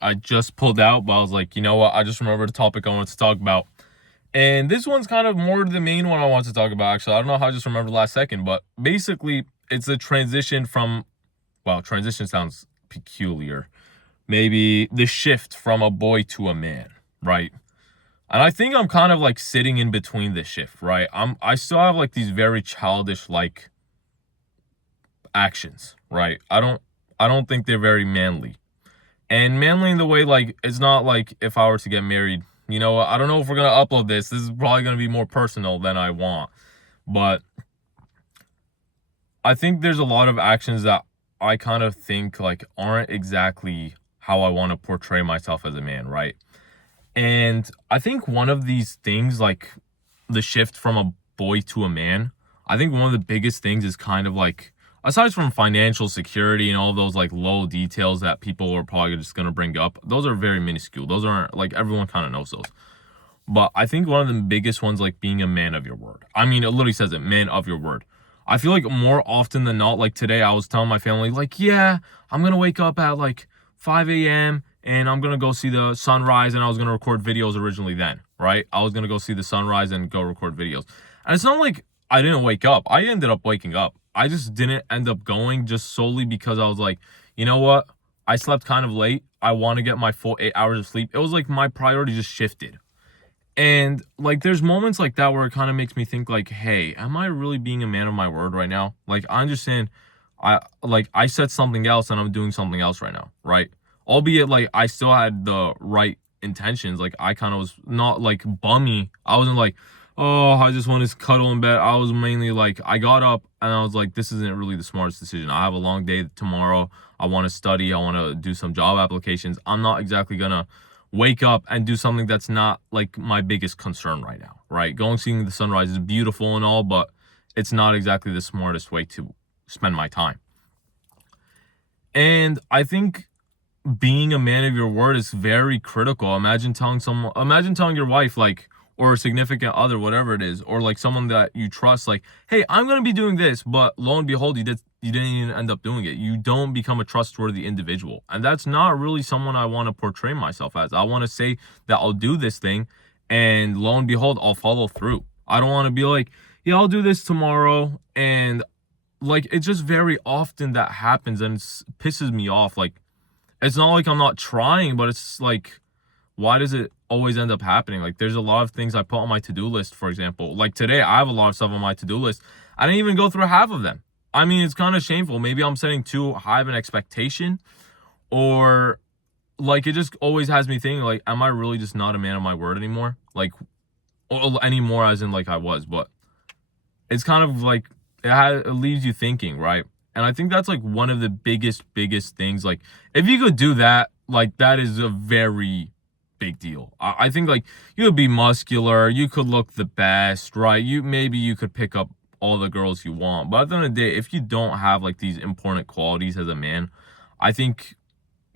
I just pulled out, but I was like, you know what? I just remembered the topic I wanted to talk about. And this one's kind of more the main one I want to talk about, actually. I don't know how I just remembered last second, but basically, it's a transition from, well, transition sounds peculiar. Maybe the shift from a boy to a man, right? And I think I'm kind of like sitting in between the shift, right? I still have like these very childish like actions, right? I don't think they're very manly. And manly in the way like it's not like if I were to get married, you know, I don't know if we're gonna upload this. This is probably gonna be more personal than I want. But I think there's a lot of actions that I kind of think like aren't exactly how I want to portray myself as a man, right? And I think one of these things, like the shift from a boy to a man, I think one of the biggest things is kind of like, aside from financial security and all those like low details that people are probably just going to bring up, those are very minuscule. Those aren't like everyone kind of knows those. But I think one of the biggest ones, like being a man of your word. I mean, it literally says it, man of your word. I feel like more often than not, like today, I was telling my family, like, yeah, I'm going to wake up at like 5 a.m. and I'm going to go see the sunrise. And I was going to record videos originally then, right? I was going to go see the sunrise and go record videos. And it's not like I didn't wake up. I ended up waking up. I just didn't end up going just solely because I was like, you know what? I slept kind of late. I want to get my full 8 hours of sleep. It was like my priority just shifted. And like there's moments like that where it kind of makes me think like, hey, am I really being a man of my word right now? Like I understand I said something else and I'm doing something else right now, right? Albeit like I still had the right intentions. Like I kind of was not like bummy. I wasn't like, oh, I just want to cuddle in bed. I was mainly like I got up and I was like, this isn't really the smartest decision. I have a long day tomorrow. I want to study. I want to do some job applications. I'm not exactly gonna wake up and do something that's not like my biggest concern right now, right? Going seeing the sunrise is beautiful and all, but it's not exactly the smartest way to spend my time. And I think being a man of your word is very critical. Imagine telling your wife, like, or a significant other, whatever it is, or like someone that you trust, like, hey, I'm gonna be doing this, but lo and behold, you didn't even end up doing it. You don't become a trustworthy individual. And that's not really someone I want to portray myself as. I want to say that I'll do this thing, and lo and behold, I'll follow through. I don't want to be like, yeah, I'll do this tomorrow, and like it's just very often that happens and it pisses me off. Like it's not like I'm not trying, but it's like, why does it always end up happening? Like, there's a lot of things I put on my to-do list, for example. Like today, I have a lot of stuff on my to-do list. I didn't even go through half of them. I mean, it's kind of shameful. Maybe I'm setting too high of an expectation, or like it just always has me thinking, like, am I really just not a man of my word anymore? Like, or anymore as in like I was, but it's kind of like it leaves you thinking, right? And I think that's like one of the biggest things. Like, if you could do that, like that is a very big deal. I think like you could be muscular, you could look the best, right? You could pick up all the girls you want, but at the end of the day, if you don't have like these important qualities as a man, I think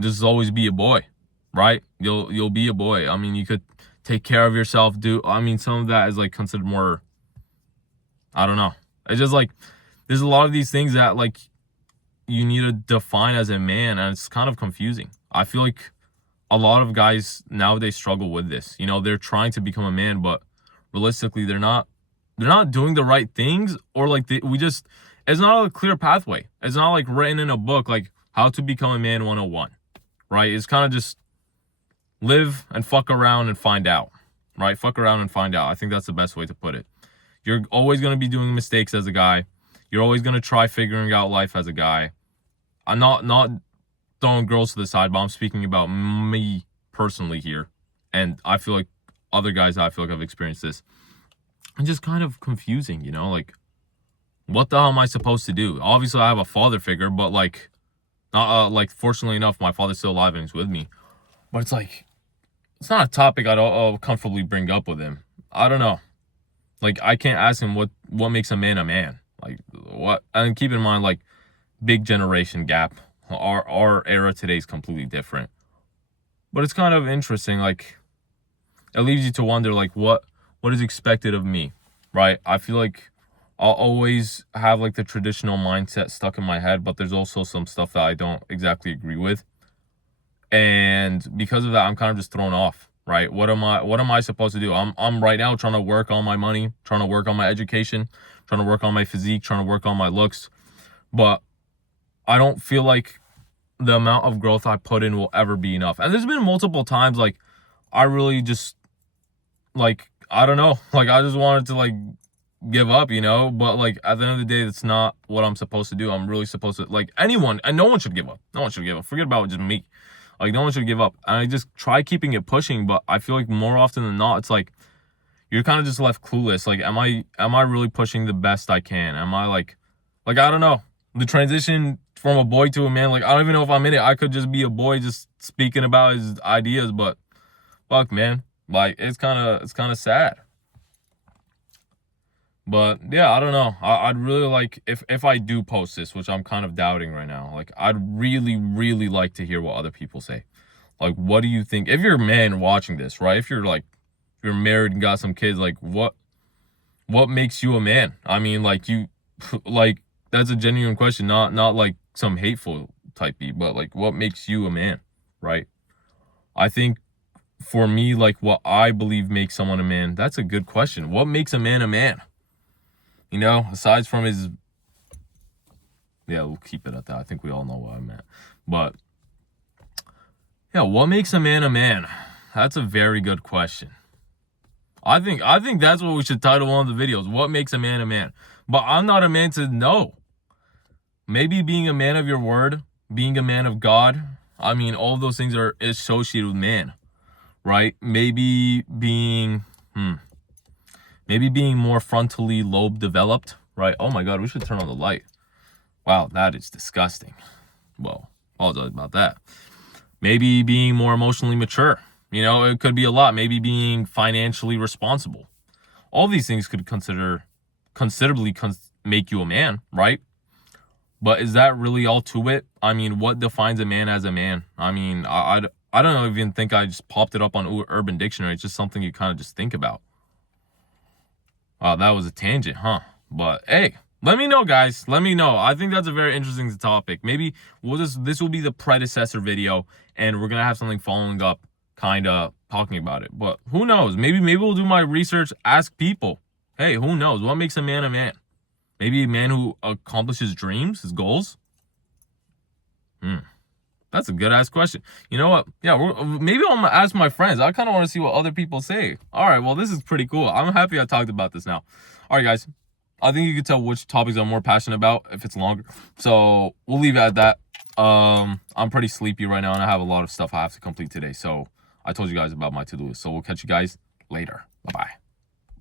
just always be a boy, right? You'll be a boy. I mean, you could take care of yourself. I mean, some of that is like considered more. I don't know. It's just like there's a lot of these things that like you need to define as a man, and it's kind of confusing. I feel like a lot of guys nowadays struggle with this. You know, they're trying to become a man, but realistically, they're not doing the right things, or like we just it's not a clear pathway. It's not like written in a book like how to become a man 101, right? It's kind of just live and fuck around and find out, right? Fuck around and find out. I think that's the best way to put it. You're always going to be doing mistakes as a guy. You're always going to try figuring out life as a guy. I'm not throwing girls to the side, but I'm speaking about me personally here. And I feel like other guys, I feel like I've experienced this. It's just kind of confusing, you know? Like, what the hell am I supposed to do? Obviously, I have a father figure, but like, not like, fortunately enough, my father's still alive and he's with me. But it's like, it's not a topic I'll comfortably bring up with him. I don't know. Like, I can't ask him what makes a man a man. Like, what? And keep in mind, like, big generation gap. Our era today is completely different. But it's kind of interesting. Like, it leaves you to wonder, like, what is expected of me, right? I feel like I'll always have like the traditional mindset stuck in my head, but there's also some stuff that I don't exactly agree with. And because of that, I'm kind of just thrown off, right? What am I supposed to do? I'm right now trying to work on my money, trying to work on my education, trying to work on my physique, trying to work on my looks. But I don't feel like the amount of growth I put in will ever be enough. And there's been multiple times like I really just like, I don't know, like I just wanted to like give up, you know, but like at the end of the day, that's not what I'm supposed to do. I'm really supposed to, like, anyone, and no one should give up. No one should give up. Forget about just me. Like, no one should give up. And I just try keeping it pushing, but I feel like more often than not, it's like you're kind of just left clueless. Like, am I really pushing the best I can? Am I like I don't know. The transition from a boy to a man, like I don't even know if I'm in it. I could just be a boy just speaking about his ideas, but fuck, man. Like, it's kind of sad. But yeah, I don't know. I'd really like, if I do post this, which I'm kind of doubting right now, like I'd really, really like to hear what other people say. Like, what do you think? If you're a man watching this, right? If you're married and got some kids, like what makes you a man? I mean, like like that's a genuine question, not like some hateful type beat, but like what makes you a man, right? I think for me, like what I believe makes someone a man, that's a good question. What makes a man a man? You know, aside from his, yeah, we'll keep it at that. I think we all know what I meant. But yeah, what makes a man a man? That's a very good question. I think that's what we should title one of the videos. What makes a man a man? But I'm not a man to know. Maybe being a man of your word, being a man of God. I mean, all of those things are associated with man, right? Maybe being more frontally lobe developed, right? Oh my God, we should turn on the light. Wow, that is disgusting. Well, apologize about that. Maybe being more emotionally mature. You know, it could be a lot. Maybe being financially responsible. All these things could considerably make you a man, right? But is that really all to it? I mean, what defines a man as a man? I mean, I don't even think I just popped it up on Urban Dictionary. It's just something you kind of just think about. That was a tangent, huh? But hey, let me know, guys. Let me know. I think that's a very interesting topic. Maybe this will be the predecessor video, and we're gonna have something following up, kind of talking about it. But who knows? Maybe we'll do my research, ask people. Hey, who knows? What makes a man a man? Maybe a man who accomplishes dreams, his goals. That's a good ass question. You know what? Yeah, maybe I'm gonna ask my friends. I kind of want to see what other people say. All right, well, this is pretty cool. I'm happy I talked about this now. All right, guys. I think you can tell which topics I'm more passionate about if it's longer. So we'll leave it at that. I'm pretty sleepy right now, and I have a lot of stuff I have to complete today. So I told you guys about my to-do list. So we'll catch you guys later. Bye-bye.